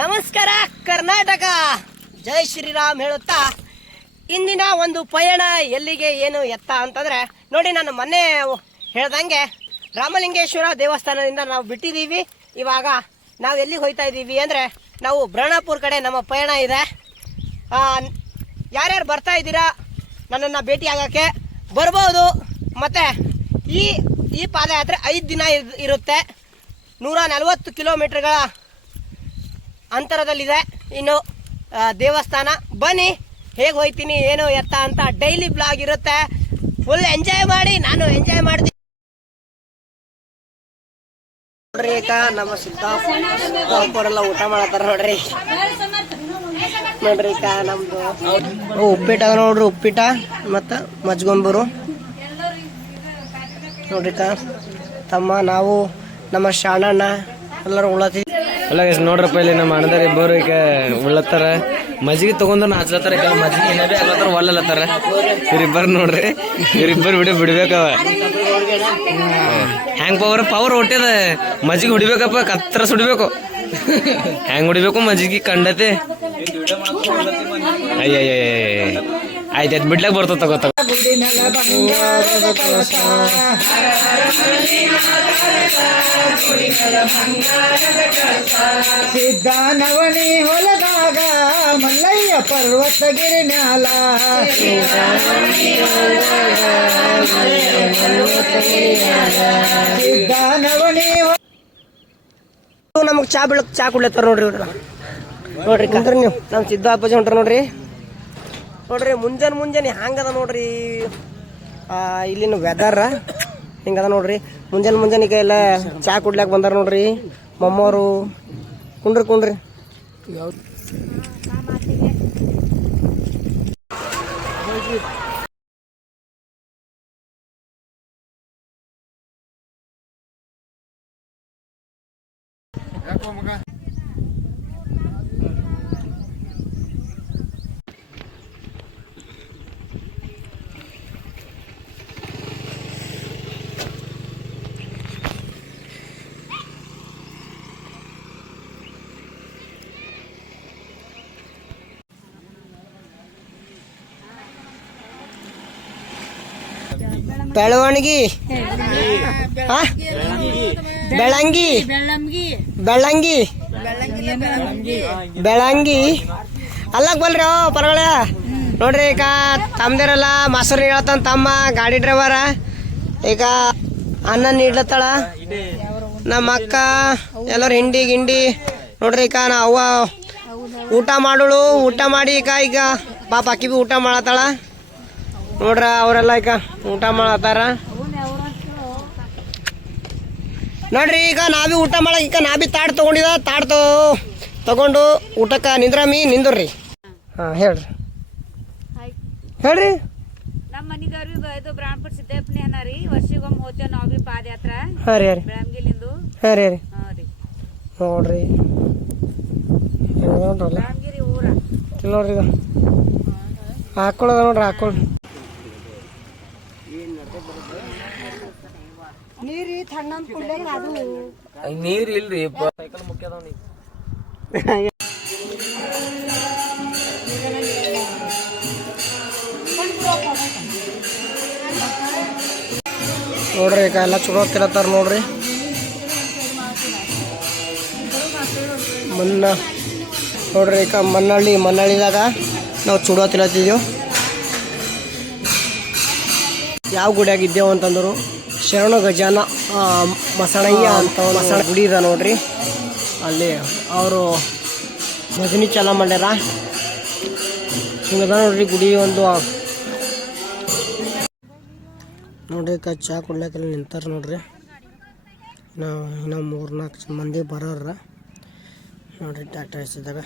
ನಮಸ್ಕಾರ ಕರ್ನಾಟಕ, ಜೈ ಶ್ರೀರಾಮ್ ಹೇಳುತ್ತಾ ಇಂದಿನ ಒಂದು ಪಯಣ ಎಲ್ಲಿಗೆ ಏನು ಎತ್ತ ಅಂತಂದ್ರೆ ನೋಡಿ, ನಾನು ಮೊನ್ನೆ ಹೇಳ್ದಂಗೆ ರಾಮಲಿಂಗೇಶ್ವರ ದೇವಸ್ಥಾನದಿಂದ ನಾವು ಬಿಟ್ಟಿದ್ದೀವಿ. ಇವಾಗ ನಾವು ಎಲ್ಲಿಗೆ ಹೋಗ್ತಾ ಇದ್ದೀವಿ ಅಂದರೆ ನಾವು ಬ್ರಹ್ಮಪುರ ಕಡೆ ನಮ್ಮ ಪಯಣ ಇದೆ. ಯಾರ್ಯಾರು ಬರ್ತಾ ಇದ್ದೀರಾ ನನ್ನನ್ನು ಭೇಟಿ ಆಗೋಕ್ಕೆ ಬರ್ಬೋದು. ಮತ್ತು ಈ ಪಾದಯಾತ್ರೆ 5 ದಿನ ಇರುತ್ತೆ. 140 ಕಿಲೋಮೀಟರ್ಗಳ ಅಂತರದಲ್ಲಿದೆ. ಇನ್ನು ದೇವಸ್ಥಾನ ಬನ್ನಿ, ಹೇಗೆ ಹೋಗ್ತೀನಿ ಏನು ಎತ್ತ ಅಂತ ಡೈಲಿ ಬ್ಲಾಗ್ ಇರುತ್ತೆ. ಫುಲ್ ಎಂಜಾಯ್ ಮಾಡಿ, ನಾನು ಎಂಜಾಯ್ ಮಾಡ್ತೀನಿ ನೋಡ್ರಿ. ಈಗ ನಮ್ಮ ಸಿದ್ದಾಪುರೆಲ್ಲ ಊಟ ಮಾಡತ್ತಾರ ನೋಡ್ರಿ. ನೋಡ್ರಿ ಈಗ ನಮ್ದು ಉಪ್ಪಿಟ್ಟು ಅದ ನೋಡ್ರಿ, ಉಪ್ಪಿಟ ಮತ್ತು ಮಜ್ಗೊಂಬರು ನೋಡ್ರಿ. ತಮ್ಮ ನಾವು ನಮ್ಮ ಶಾಣಣ್ಣ ಎಲ್ಲರೂ ಉಳತ್ತೀವಿ. ಅಲ್ಲ ನೋಡ್ರಪ್ಪ, ಇಲ್ಲಿ ನಮ್ಮ ಅಣ್ಣದಾರ ಇಬ್ಬರು ಈಗ ಉಳ್ಳತ್ತಾರ. ಮಜ್ಜಿಗೆ ತಗೊಂಡ್ರು ಹಚ್ಲತ್ತಾರ, ಮಜ್ಜಿಗೆ ಏನಾರೇ ಆಗ್ಲತ್ತಾರ ಒಲ್ಲತ್ತಾರ. ಇವ್ರಿಬ್ಬರು ನೋಡ್ರಿ, ಇವ್ರಿಬ್ಬರು ಬಿಡ್ಬೇಕವ. ಹ್ಯಾಂಗ್ ಪವರ್ ಹೊಟ್ಟೆದ ಮಜ್ಜಿಗೆ ಹೊಡಿಬೇಕಪ್ಪ, ಕತ್ತರ ಸುಡಿಬೇಕು. ಹೆಂಗ್ ಹೊಡಿಬೇಕು ಮಜ್ಜಿಗೆ ಕಂಡತೆ. ಅಯ್ಯಯ್ಯ ಆಯ್ತಾಯ್ತು, ಬಿಡ್ಲಾಕ್ ಬರ್ತದ ತಗೋತ. ಸಿದ್ಧಾನವನಿ ಹೊಲದಾಗ ಮಲ್ಲಯ್ಯ ಪರ್ವತಗಿರಿ ಮ್ಯಾಲ, ಸಿದ್ಧಾನವನಿ ನಮಗ್ ಚಾ ಕುಡ್ಲತ್ತಾರ ನೋಡ್ರಿ ಇವ್ರು. ನೋಡ್ರಿ ಕಂದ್ರಿ ನೀವು ನಮ್ ಸಿದ್ಧ ಅಪ್ಪಾಜಿ ಹೊಂಟ್ರ ನೋಡ್ರಿ. ನೋಡ್ರಿ ಮುಂಜಾನೆ ಹ್ಯಾಂಗದ ನೋಡ್ರಿ ಇಲ್ಲಿನ ವೆದರ್ ಹಿಂಗದ ನೋಡ್ರಿ. ಮುಂಜಾನೆ ಈಗ ಎಲ್ಲ ಚಾ ಕುಡ್ಲಾಕ್ ಬಂದಾರ ನೋಡ್ರಿ ಮಮ್ಮವರು. ಕುಂಡ್ರಿ ಬೆಳವಣಿಗೆ ಬೆಳಂಗಿ ಅಲ್ಲಕ್ ಬಲ್ರಿ ಪರಗಳ ನೋಡ್ರಿ. ಈಗ ತಮ್ದಿರಲ್ಲ ಮಾಸ್ತರ್ ಹೇಳ್ತಾನ ತಮ್ಮ ಗಾಡಿ ಡ್ರೈವರ. ಈಗ ಅನ್ನ ನೀಡ್ಲತ್ತಾಳ ನಮ್ಮ ಅಕ್ಕ, ಎಲ್ಲರೂ ಹಿಂಡಿ ಗಿಂಡಿ ನೋಡ್ರಿ. ಈಗ ನಾ ಅವ್ವ ಊಟ ಮಾಡೋಳು, ಊಟ ಮಾಡಿ ಈಗ ಪಾಪ ಅಕ್ಕಿ ಬಿ ಊಟ ಮಾಡತ್ತಾಳ ನೋಡ್ರ. ಅವರೆಲ್ಲ ಈಗ ಊಟ ಮಾಡತ್ತಾರ ನೋಡ್ರಿ. ಈಗ ನಾವೀ ಊಟ ಮಾಡಕ್ ಈಗ ನಾ ಬಿ ತಾಡ್ ತಗೊಂಡಿದ, ತಾಡ್ ತಗೊಂಡು ಊಟಕ್ಕೆ ನಿಂದ್ರಿ. ಹಾಂ ಹೇಳ್ರಿ ನಮ್ಮ ಮನಿದವ್ರಿ ಇದು ಬ್ರಾಹ್ಮಣ ಸಿದ್ದಪ್ಪನಿ ಅನ್ನಾರಿ. ವರ್ಷಿಗೊಮ್ಮೆ ಹೋಗ್ತೇವೆ ನಾವು ಬಿ ಪಾದಯಾತ್ರಾ. ಹಾಂ ರೀ ಬೆಳಂಗಿಲಿಂದು. ಹಾಂ ರೀ ನೋಡ್ರಿ ಬೆಳಂಗಿರಿ ಊರ ನೋಡ್ರಿ. ಇದು ಹಾಕೊಳ್ಳೋದ ನೋಡ್ರಿ, ಹಾಕೊಳ್ಳಿ ನೀರ್ ಇಲ್ರಿ ಸೈಕಲ್ ಮುಖ್ಯದವ್ ನೀ. ನೋಡ್ರಿ ಈಗ ಎಲ್ಲ ಚಲೋ ತಿಳತ್ತಾರ ನೋಡ್ರಿ. ನೋಡ್ರಿ ಈಗ ಮನ್ನಳ್ಳಿದಾಗ ನಾವು ಚೂಡೋ ತಿಳತ್ತಿದ್ದೆವು. ಯಾವ ಗುಡಿಯಾಗಿದ್ದೇವು ಅಂತಂದ್ರು ಶರಣ ಗಜಾನ ಮಸಣಯ್ಯ ಅಂತ ಮಸಣ ಗುಡಿ ಇದೆ ನೋಡ್ರಿ. ಅಲ್ಲಿ ಅವರು ಭಜನಿ ಚಾಲ ಮಾಡ್ಯಾರ. ಹಿಂಗದ ನೋಡ್ರಿ ಗುಡಿ ಒಂದು. ನೋಡ್ರಿ ಚಾ ಕುಡ್ಲಕ್ಕೆಲ್ಲ ನಿಂತಾರ ನೋಡ್ರಿ. ಇನ್ನೂ 3-4 ಮಂದಿ ಬರೋರ ನೋಡ್ರಿ ಟಾಟಾ ಎಸಿದಾಗ.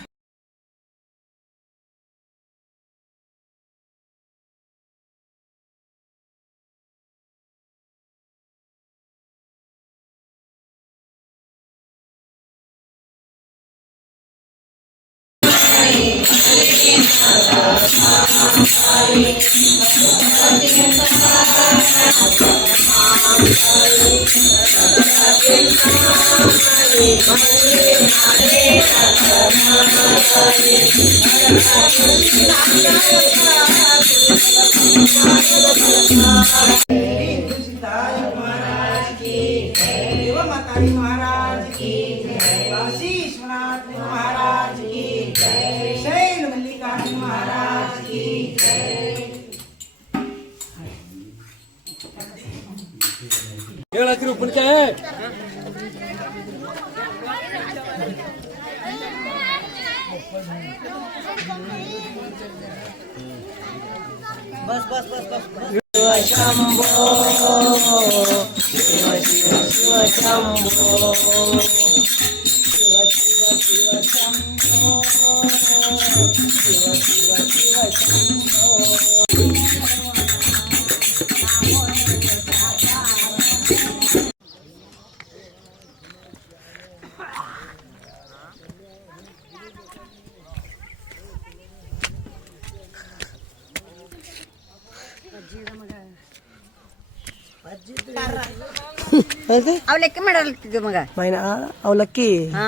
महाराज की काशी विश्वनाथ महाराज की शैल मल्लिकार्जुन महाराज की ಅವಲಕ್ಕಿ ಮಾಡಲ್ತಿದ್ದೆ ಮಗ ಮೈನಾ ಅವಲಕ್ಕಿ ಹಾ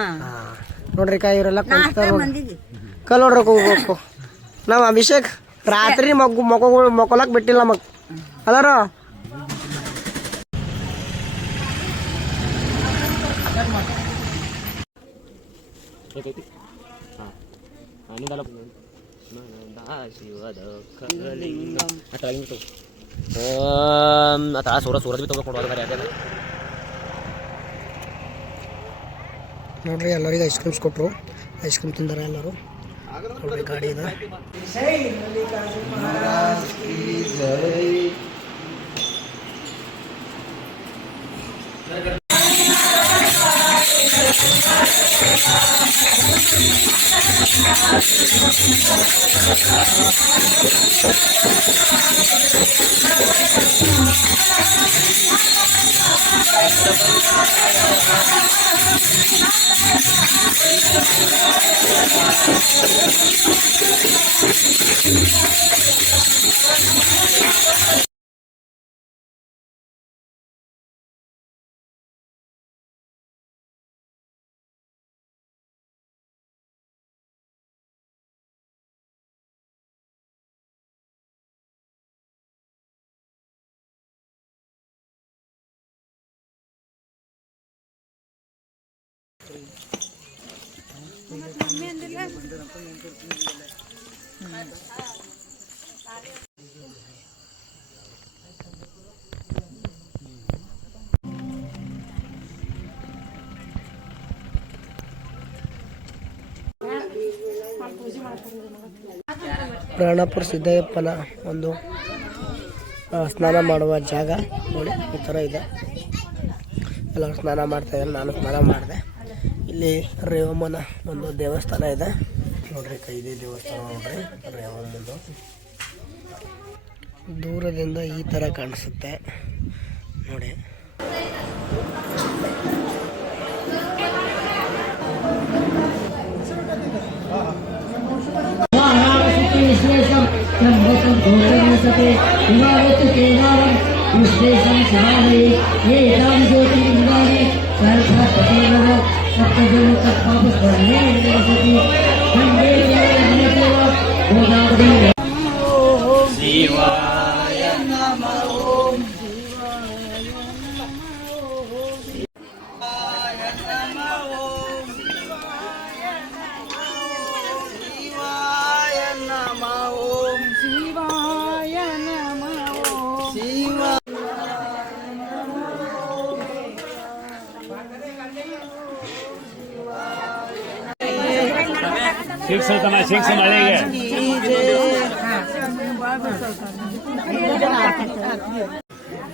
ನೋಡ್ರಿ ಇವರೆಲ್ಲ ನಾಷ್ಟ ಮಂದಿಗೆ ಕಲ್ ನೋಡ್ರಿ ಹೋಗ್ಬೇಕು ನಾವು ಅಭಿಷೇಕ್ ರಾತ್ರಿ ಮಕ್ಕೊಳಕ್ ಬಿಟ್ಟಿಲ್ಲ ನಮಗ್ ಅದಾರ ನೋಡ್ರಿ ಎಲ್ಲರಿಗೂ ಐಸ್ ಕ್ರೀಮ್ಸ್ ಕೊಟ್ರು ಐಸ್ ಕ್ರೀಮ್ ತಿಂದಾರ ಎಲ್ಲರೂ ನೋಡ್ರಿ ಗಾಡಿ ಇದೆ ಪ್ರಾಣಪುರ ಸಿದ್ದಯ್ಯಪ್ಪನ ಒಂದು ಸ್ನಾನ ಮಾಡುವ ಜಾಗ ನೋಡಿ ಈ ಥರ ಇದೆ. ಎಲ್ಲರೂ ಸ್ನಾನ ಮಾಡ್ತಾಯಿದ್ದಾರೆ, ನಾನು ಸ್ನಾನ ಮಾಡಿದೆ. ಇಲ್ಲಿ ರೇವಮ್ಮನ ಒಂದು ದೇವಸ್ಥಾನ ಇದೆ ನೋಡ್ರಿ, ಇದೇ ದೇವಸ್ಥಾನ ನೋಡ್ರಿ ರೇವಮ್ಮಂದು. ದೂರದಿಂದ ಈ ಥರ ಕಾಣಿಸುತ್ತೆ ನೋಡಿ.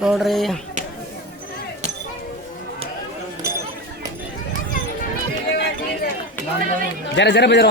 ನೋಡ್ರಿ ಜರ ಜರ ಬೇಜಾರ